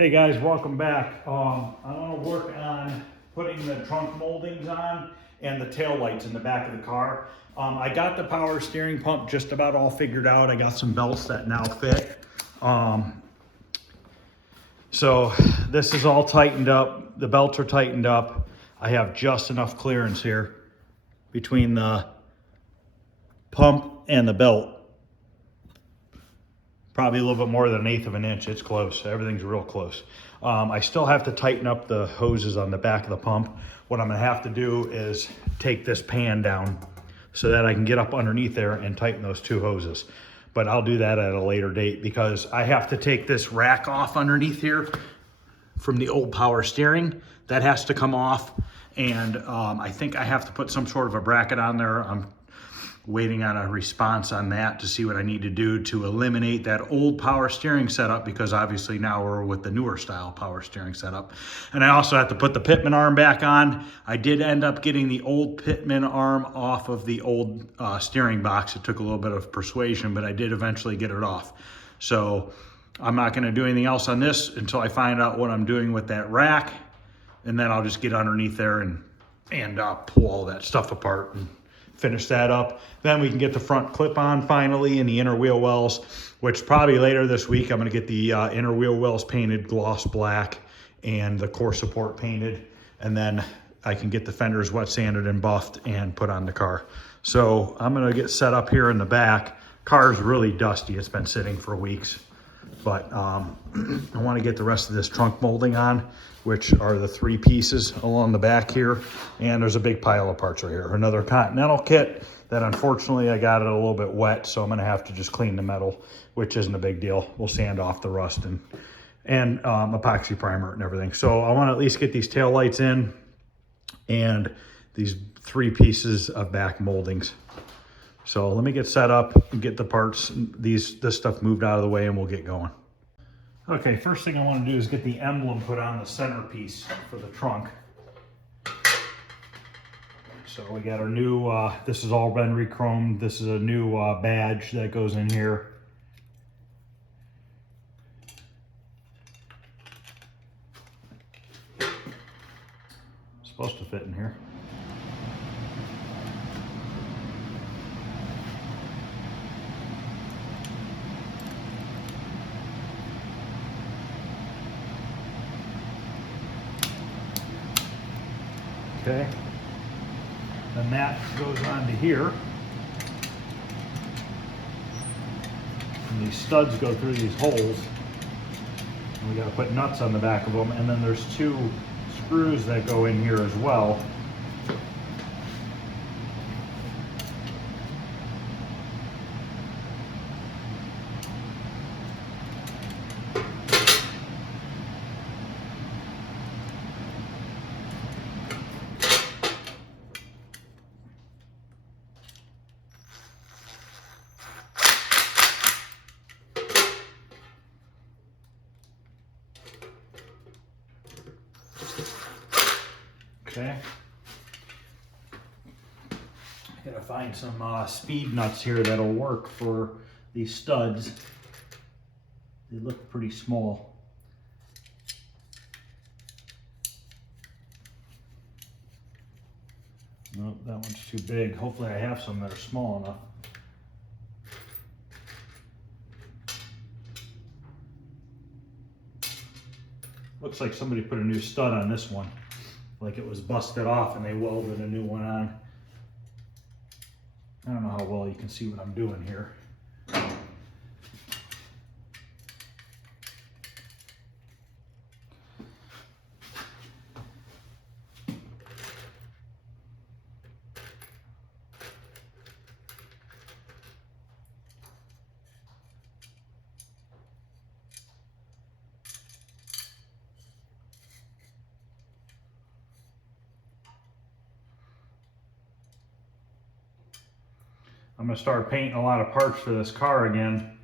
Hey guys, welcome back. I want to work on putting the trunk moldings on and the tail lights in the back of the car. I got the power steering pump just about all figured out. I got some belts that now fit. So this is all tightened up. The belts are tightened up. I have just enough clearance here between the pump and the belt. Probably a little bit more than 1/8 of an inch. It's close. Everything's real close. I still have to tighten up the hoses on the back of the pump. What I'm gonna have to do is take this pan down so that I can get up underneath there and tighten those two hoses. But I'll do that at a later date because I have to take this rack off underneath here from the old power steering. That has to come off. And I think I have to put some sort of a bracket on there. I'm waiting on a response on that to see what I need to do to eliminate that old power steering setup, because obviously now we're with the newer style power steering setup. And I also have to put the pitman arm back on. I did end up getting the old pitman arm off of the old steering box. It took a little bit of persuasion, but I did eventually get it off. So I'm not going to do anything else on this until I find out what I'm doing with that rack. And then I'll just get underneath there and pull all that stuff apart and finish that up. Then we can get the front clip on finally and the inner wheel wells, which probably later this week I'm going to get the inner wheel wells painted gloss black and the core support painted, and then I can get the fenders wet sanded and buffed and put on the car. So I'm going to get set up here in the back. Car's really dusty. It's been sitting for weeks, but I want to get the rest of this trunk molding on, which are the 3 pieces along the back here. And there's a big pile of parts right here. Another Continental kit that unfortunately I got it a little bit wet, so I'm gonna have to just clean the metal, which isn't a big deal. We'll sand off the rust and epoxy primer and everything. So I wanna at least get these tail lights in and these 3 pieces of back moldings. So let me get set up and get the parts, this stuff moved out of the way, and we'll get going. Okay, first thing I want to do is get the emblem put on the centerpiece for the trunk. So we got our new, this has all been re-chromed. This is a new badge that goes in here. It's supposed to fit in here. Okay, then that goes on to here, and these studs go through these holes, and we got to put nuts on the back of them, and then there's 2 screws that go in here as well. Okay, I gotta find some speed nuts here that'll work for these studs. They look pretty small. Nope, that one's too big. Hopefully I have some that are small enough. Looks like somebody put a new stud on this one. Like it was busted off and they welded a new one on. I don't know how well you can see what I'm doing here. I'm gonna start painting a lot of parts for this car again.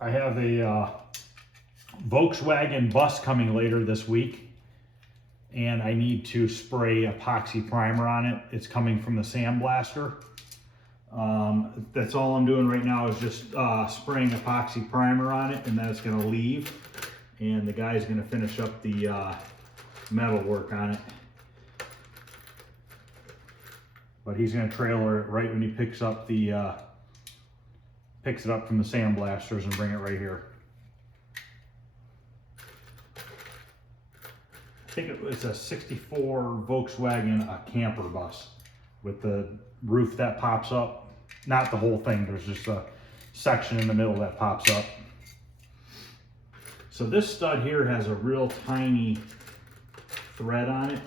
I have a Volkswagen bus coming later this week, and I need to spray epoxy primer on it. It's coming from the sandblaster. That's all I'm doing right now is just spraying epoxy primer on it, and then it's going to leave, and the guy's going to finish up the metal work on it. But he's going to trailer it right when he picks it up from the sandblasters and bring it right here. I think it's a 64 Volkswagen camper bus with the roof that pops up. Not the whole thing, there's just a section in the middle that pops up. So this stud here has a real tiny thread on it.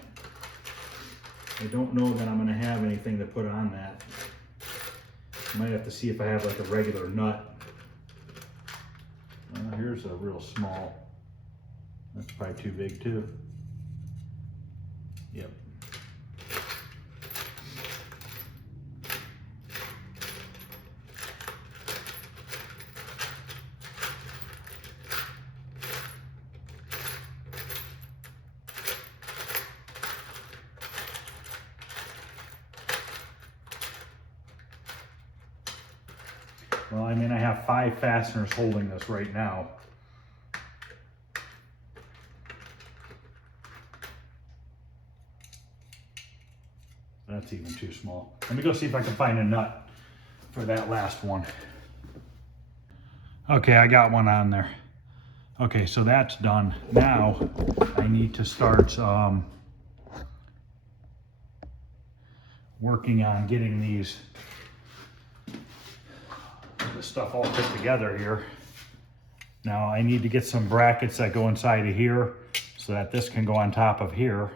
I don't know that I'm going to have anything to put on that. I might have to see if I have like a regular nut. Here's a real small. That's probably too big too. Yep. Well, I mean, I have 5 fasteners holding this right now. That's even too small. Let me go see if I can find a nut for that last one. Okay, I got one on there. Okay, so that's done. Now I need to start working on getting this stuff all put together here. Now I need to get some brackets that go inside of here so that this can go on top of here.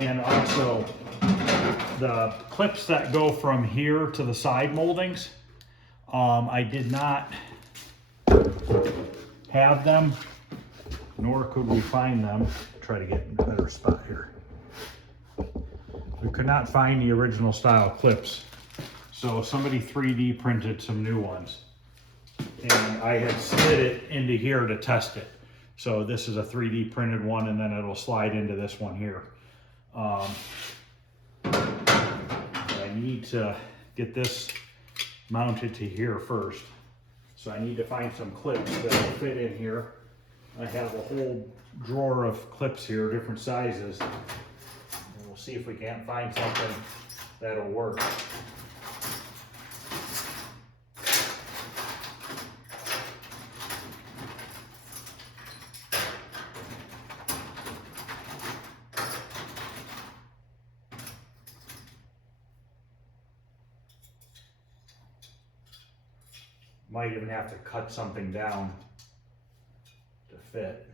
And also the clips that go from here to the side moldings, I did not have them, nor could we find them. Try to get in a better spot here. We could not find the original style clips. So somebody 3D printed some new ones. And I had slid it into here to test it. So this is a 3D printed one, and then it'll slide into this one here. I need to get this mounted to here first. So I need to find some clips that will fit in here. I have a whole drawer of clips here, different sizes. And we'll see if we can't find something that'll work. Might even have to cut something down to fit.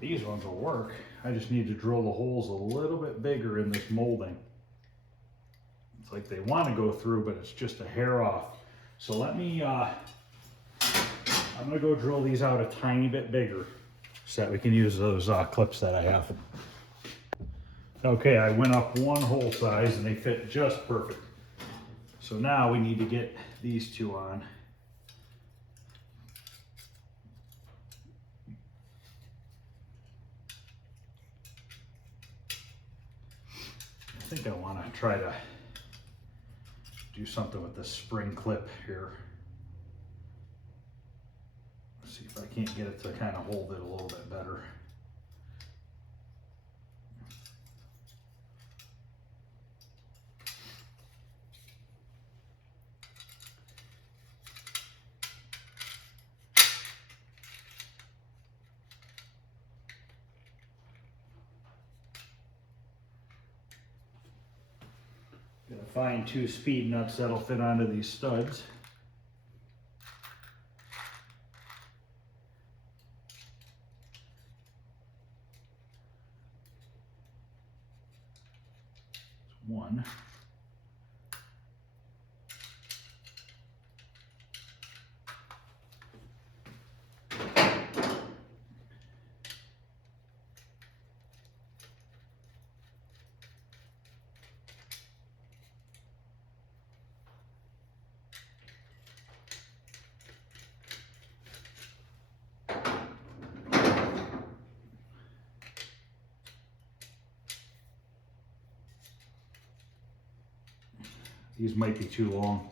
These ones will work. I just need to drill the holes a little bit bigger in this molding. It's like they want to go through, but it's just a hair off. So let me, I'm gonna go drill these out a tiny bit bigger so that we can use those clips that I have. Okay, I went up one hole size and they fit just perfect. So now we need to get these two on. I think I want to try to do something with this spring clip here. Let's see if I can't get it to kind of hold it a little bit better. Gonna find 2 speed nuts that'll fit onto these studs. one. These might be too long.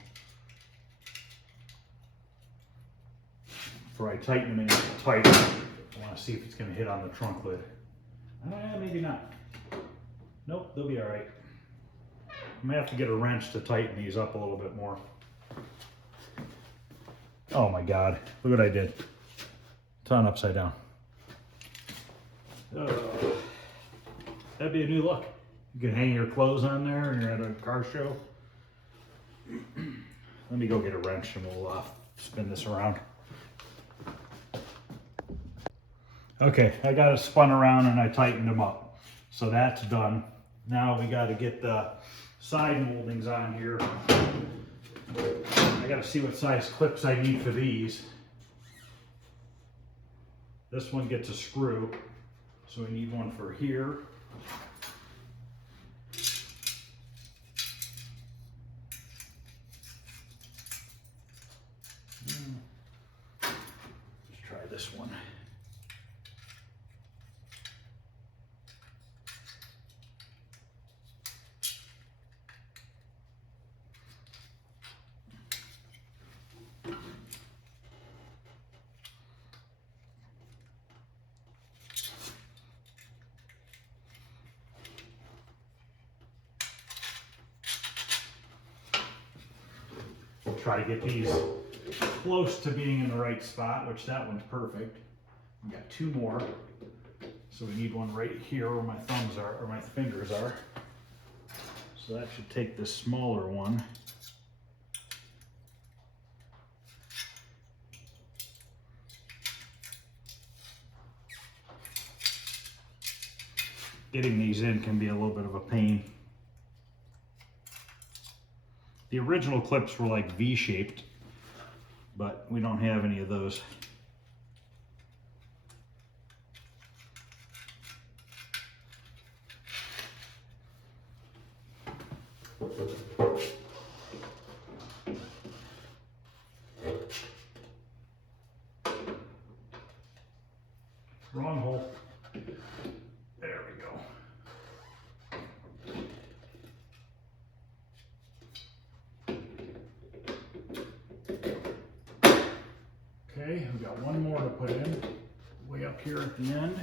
Before I tighten them in tight, I want to see if it's going to hit on the trunk lid. Maybe not. Nope, they'll be all right. I may have to get a wrench to tighten these up a little bit more. Oh my God, look what I did. It's on upside down. That'd be a new look. You can hang your clothes on there and you're at a car show. Let me go get a wrench and we'll spin this around. Okay, I got it spun around and I tightened them up. So that's done. Now we got to get the side moldings on here. I got to see what size clips I need for these. This one gets a screw, so we need one for here. Let's try this one. Try to get these close to being in the right spot, which that one's perfect. We got two more, so we need one right here where my thumbs are, or my fingers are. So that should take this smaller one. Getting these in can be a little bit of a pain. The original clips were like V-shaped, but we don't have any of those. Wrong hole. There we go. Okay, we've got one more to put in, way up here at the end.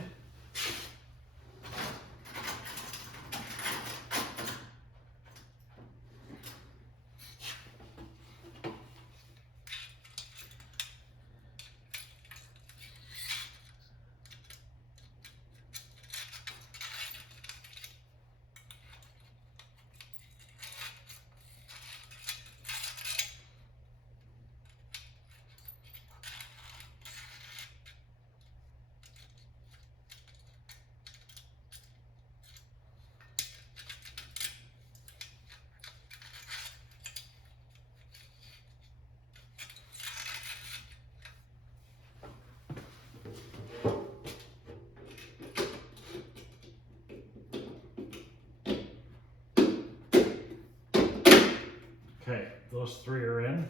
Okay, those three are in.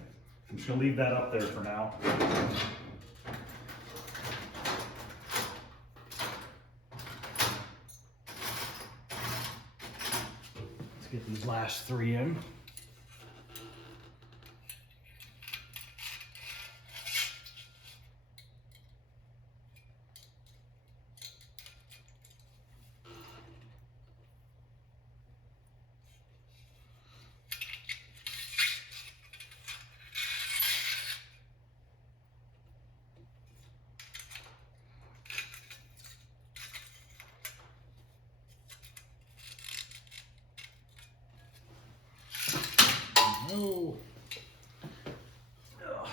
I'm just gonna leave that up there for now. Let's get these last three in. No. Ugh.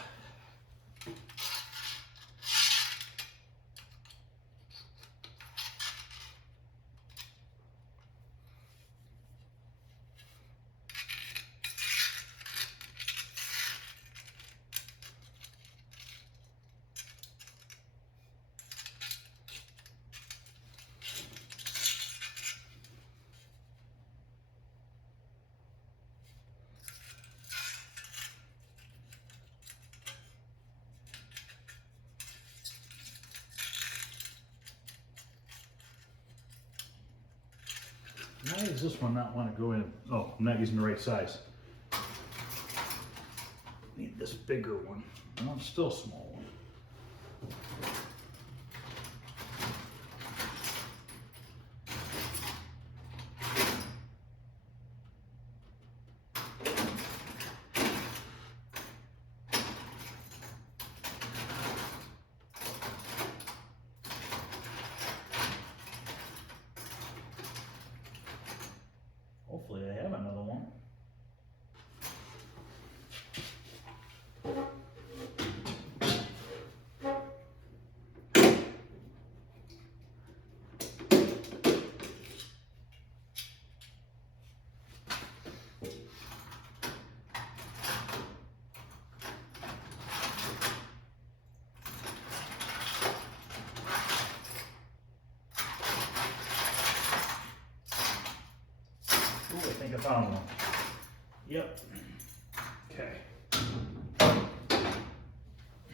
Why does this one not want to go in? Oh, I'm not using the right size. Need this bigger one. No, it's still a small one. Hopefully I have another one. Ooh, I think I found one. Yep. Okay.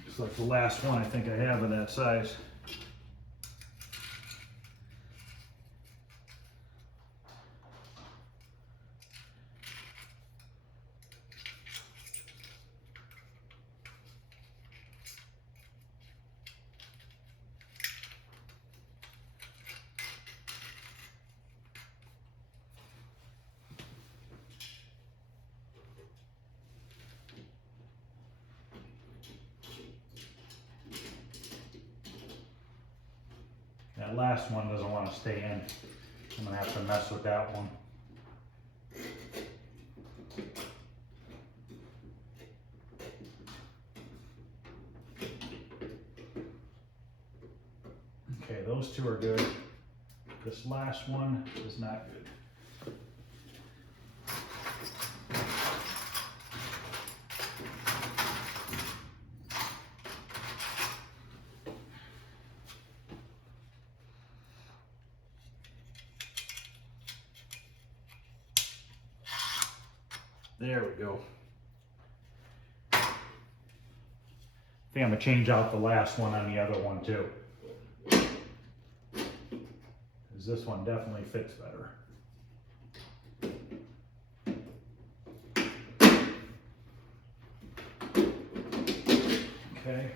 Looks like the last one I think I have of that size. That last one doesn't want to stay in. I'm gonna have to mess with that one. Okay, those two are good. This last one is not good. There we go. I think I'm gonna change out the last one on the other one too. Because this one definitely fits better. Okay.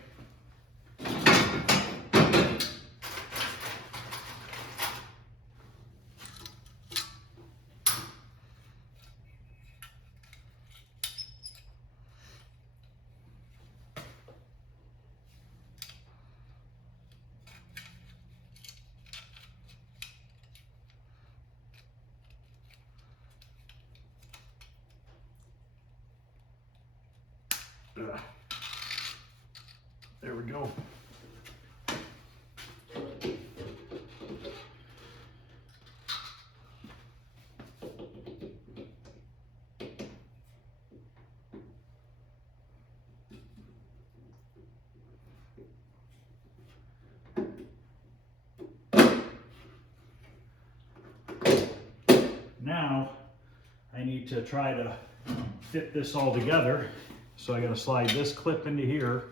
There we go. Now I need to try to fit this all together. So I got to slide this clip into here.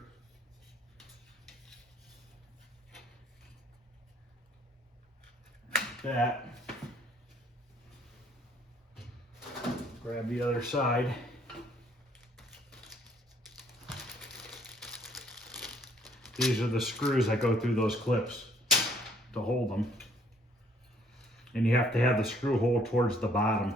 Like that. Grab the other side. These are the screws that go through those clips to hold them. And you have to have the screw hole towards the bottom.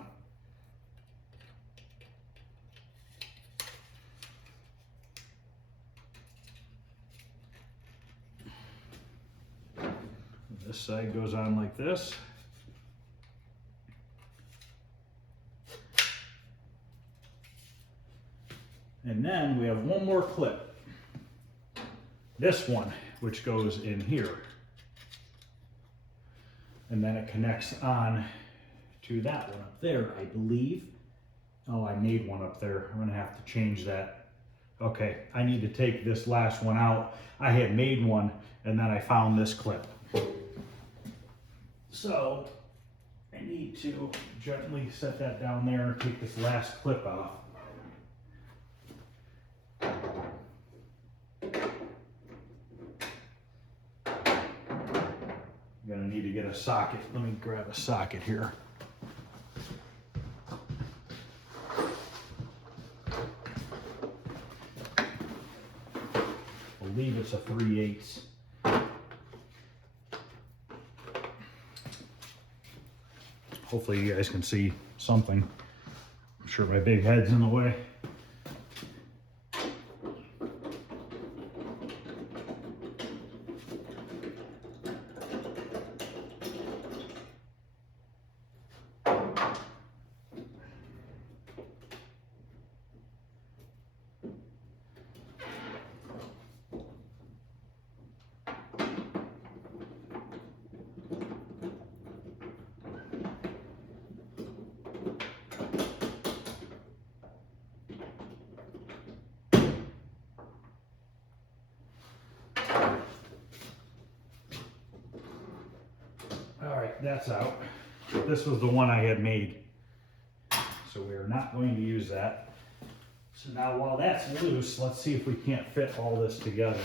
This side goes on like this. And then we have one more clip. This one, which goes in here. And then it connects on to that one up there, I believe. Oh, I made one up there. I'm gonna have to change that. Okay, I need to take this last one out. I had made one and then I found this clip. So I need to gently set that down there and take this last clip off. I'm gonna need to get a socket. Let me grab a socket here. believe it's a 3/8. Hopefully you guys can see something. I'm sure my big head's in the way. All right, that's out. This was the one I had made, so we are not going to use that. So now while that's loose, let's see if we can't fit all this together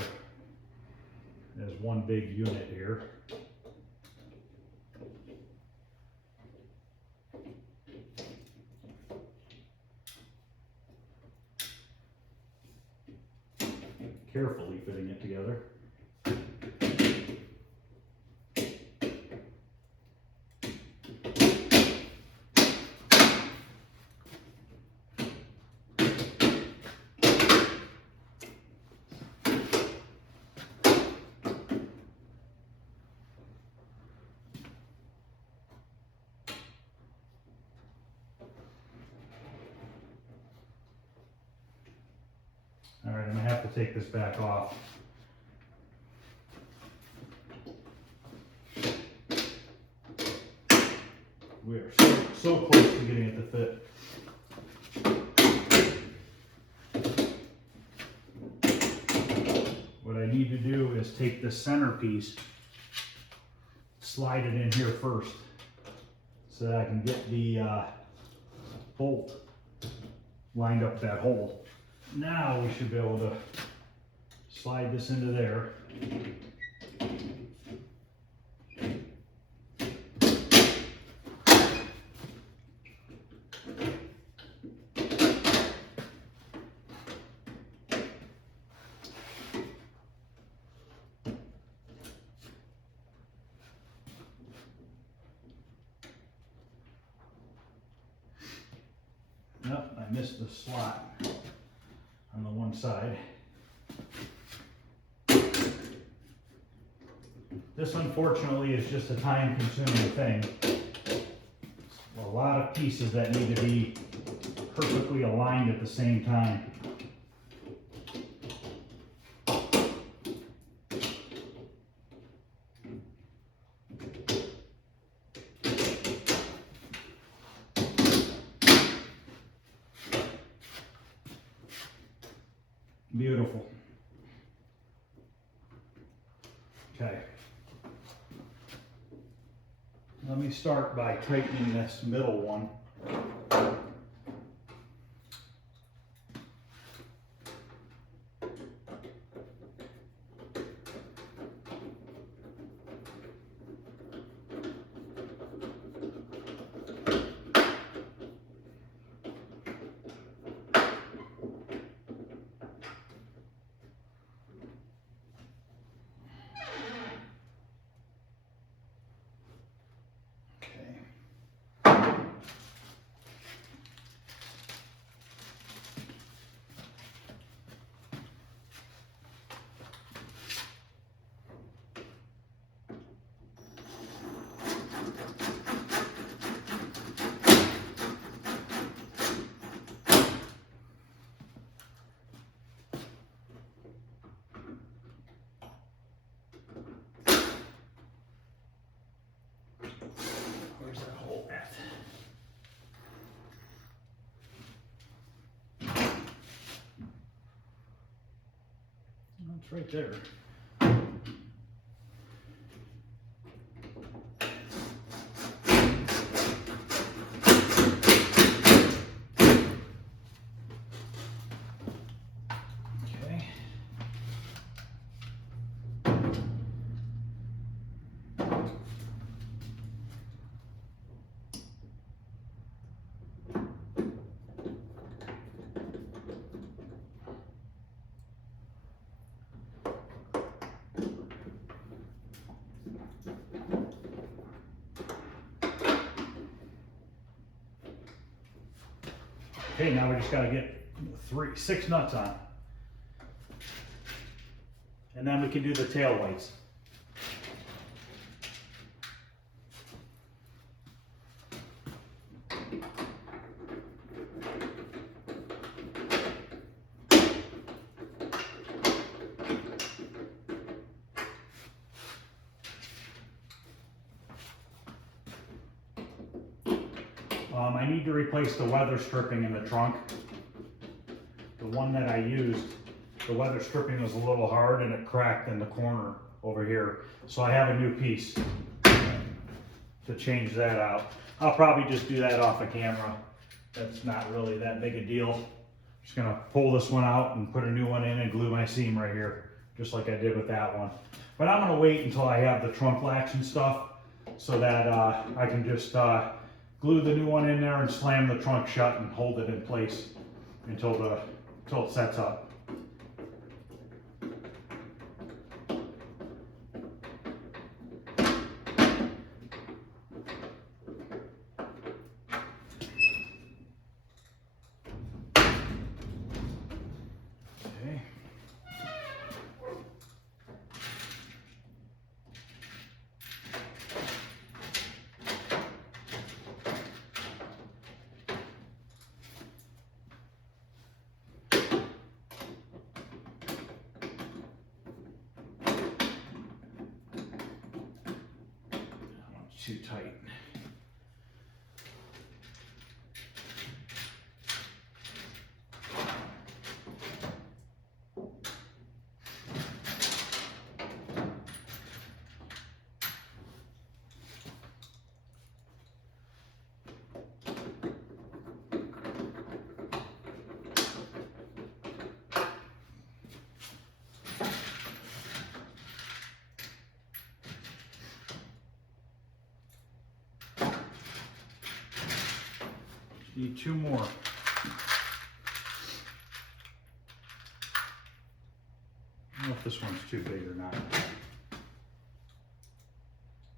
as one big unit here. Carefully fitting it together. All right, I'm gonna have to take this back off. We are so close to getting it to fit. What I need to do is take this centerpiece, slide it in here first, so that I can get the bolt lined up that hole. Now we should be able to slide this into there. Nope, I missed the slot on the one side. This unfortunately is just a time-consuming thing. A lot of pieces that need to be perfectly aligned at the same time. Beautiful. Okay. Let me start by tightening this middle one. Where's that hole at? Oh, it's right there. Okay. Okay, now we just gotta get 6 nuts on. And then we can do the tail lights. I need to replace the weather stripping in the trunk. The one that I used, the weather stripping was a little hard and it cracked in the corner over here. So I have a new piece to change that out. I'll probably just do that off of camera. That's not really that big a deal. Just gonna pull this one out and put a new one in and glue my seam right here, just like I did with that one. But I'm gonna wait until I have the trunk latch and stuff so that I can just glue the new one in there and slam the trunk shut and hold it in place until it sets up. Okay. Too tight. Need 2 more. I don't know if this one's too big or not.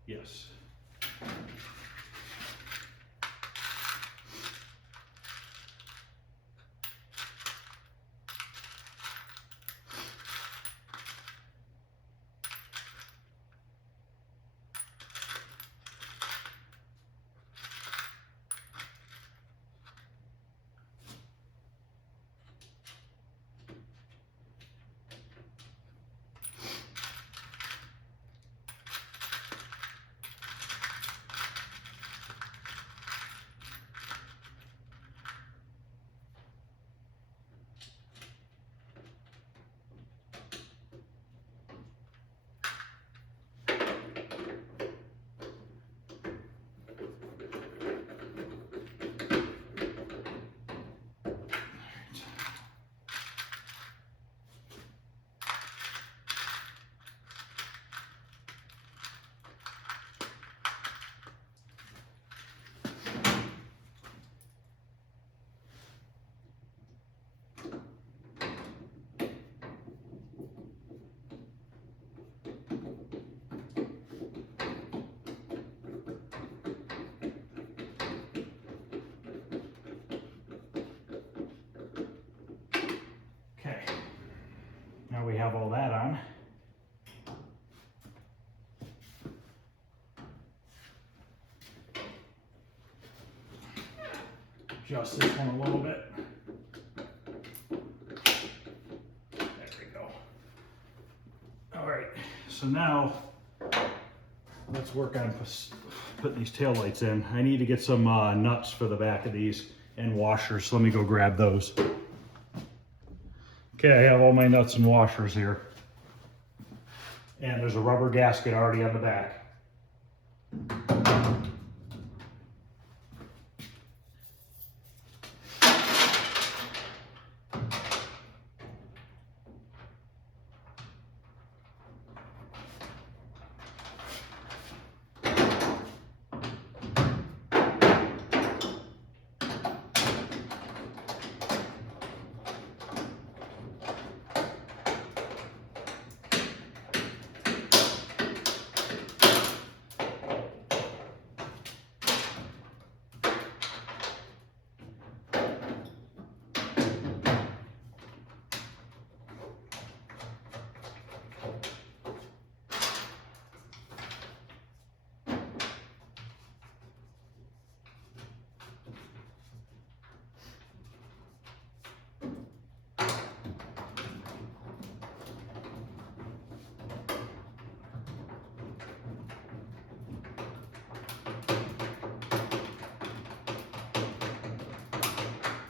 Yes. Now we have all that on. Adjust this one a little bit. There we go. All right, so now let's work on putting these tail lights in. I need to get some nuts for the back of these and washers, so let me go grab those. Okay, I have all my nuts and washers here. And there's a rubber gasket already on the back.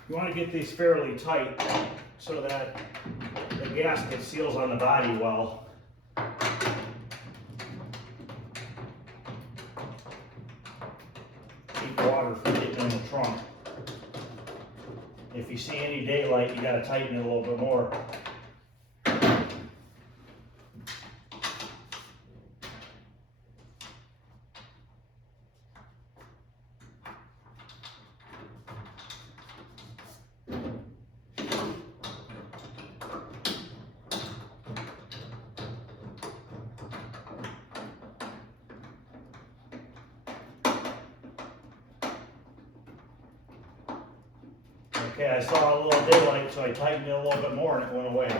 You want to get these fairly tight so that the gasket seals on the body well. Keep water from getting in the trunk. If you see any daylight, you got to tighten it a little bit more. Okay, I saw a little daylight, so I tightened it a little bit more and it went away.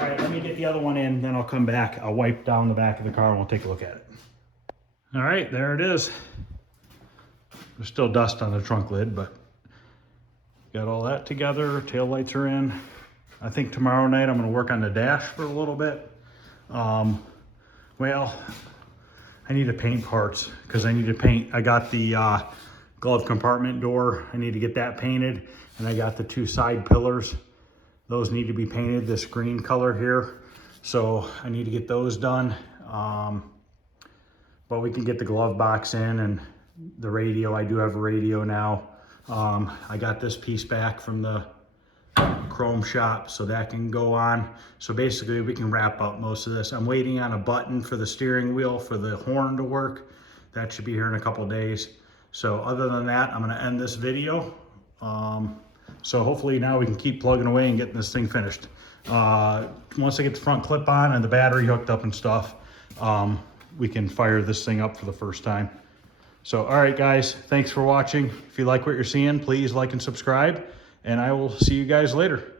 All right, let me get the other one in, then I'll come back. I'll wipe down the back of the car and we'll take a look at it. All right, there it is. There's still dust on the trunk lid, but got all that together. Tail lights are in. I think tomorrow night I'm gonna work on the dash for a little bit. Well, I need to paint parts because I need to paint. I got the glove compartment door. I need to get that painted. And I got the two side pillars. Those need to be painted this green color here. So I need to get those done. But we can get the glove box in and the radio. I do have a radio now. I got this piece back from the chrome shop, so that can go on. So basically we can wrap up most of this. I'm waiting on a button for the steering wheel for the horn to work. That should be here in a couple days. So other than that, I'm gonna end this video. So hopefully now we can keep plugging away and getting this thing finished. Once I get the front clip on and the battery hooked up and stuff, we can fire this thing up for the first time. So, all right, guys, thanks for watching. If you like what you're seeing, please like and subscribe, and I will see you guys later.